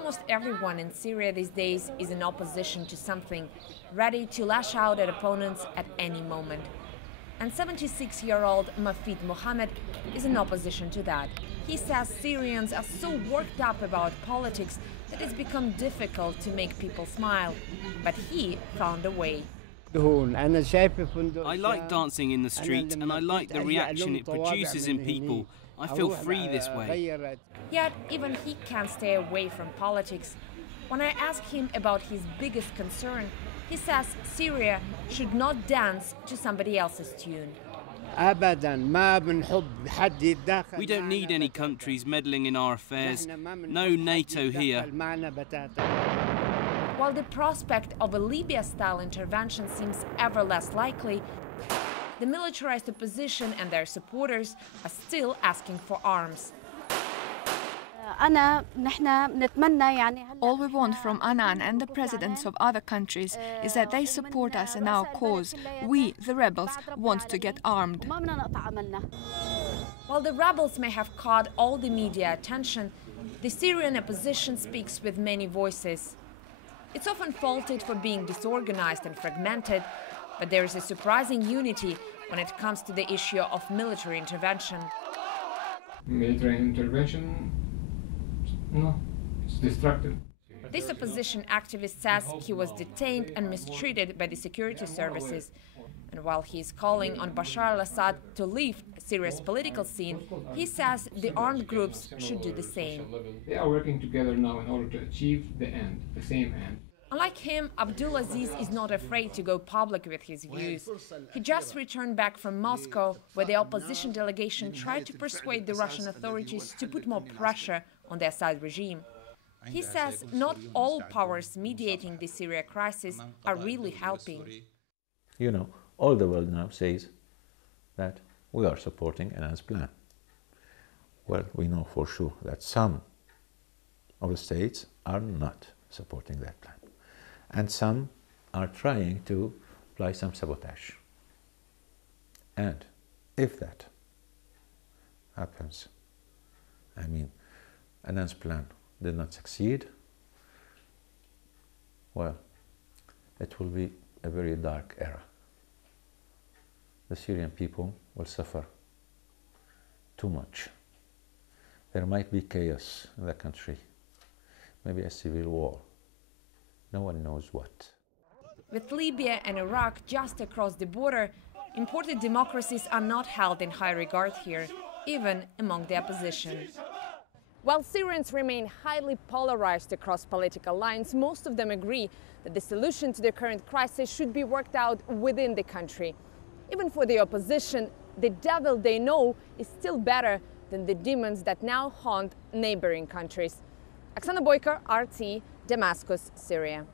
Almost everyone in Syria these days is in opposition to something, ready to lash out at opponents at any moment. And 76-year-old Mafid Mohammed is in opposition to that. He says Syrians are so worked up about politics that it's become difficult to make people smile. But he found a way. I like dancing in the street and I like the reaction it produces in people. I feel free this way. Yet even he can't stay away from politics. When I ask him about his biggest concern, he says Syria should not dance to somebody else's tune. We don't need any countries meddling in our affairs. No NATO here. While the prospect of a Libya-style intervention seems ever less likely, the militarized opposition and their supporters are still asking for arms. All we want from Annan and the presidents of other countries is that they support us in our cause. We, the rebels, want to get armed. While the rebels may have caught all the media attention, the Syrian opposition speaks with many voices. It's often faulted for being disorganized and fragmented, but there is a surprising unity when it comes to the issue of military intervention. Military intervention? No, it's destructive. This opposition activist says he was detained and mistreated by the security services. And while he is calling on Bashar al-Assad to leave Syria's political scene, he says the armed groups should do the same. They are working together now in order to achieve the end, the same end. Unlike him, Abdulaziz is not afraid to go public with his views. He just returned back from Moscow, where the opposition delegation tried to persuade the Russian authorities to put more pressure on the Assad regime. He says not all powers mediating the Syria crisis are really helping. You know, all the world now says that we are supporting Annan's plan. Well, we know for sure that some of the states are not supporting that plan. And some are trying to apply some sabotage. And if that happens, I mean, Annan's plan did not succeed, well, it will be a very dark era. The Syrian people will suffer too much. There might be chaos in the country, maybe a civil war. No one knows what. With Libya and Iraq just across the border, imported democracies are not held in high regard here, even among the opposition. While Syrians remain highly polarized across political lines, most of them agree that the solution to the current crisis should be worked out within the country. Even for the opposition, the devil they know is still better than the demons that now haunt neighboring countries. Oksаны Бойko, RT, Damascus, Syria.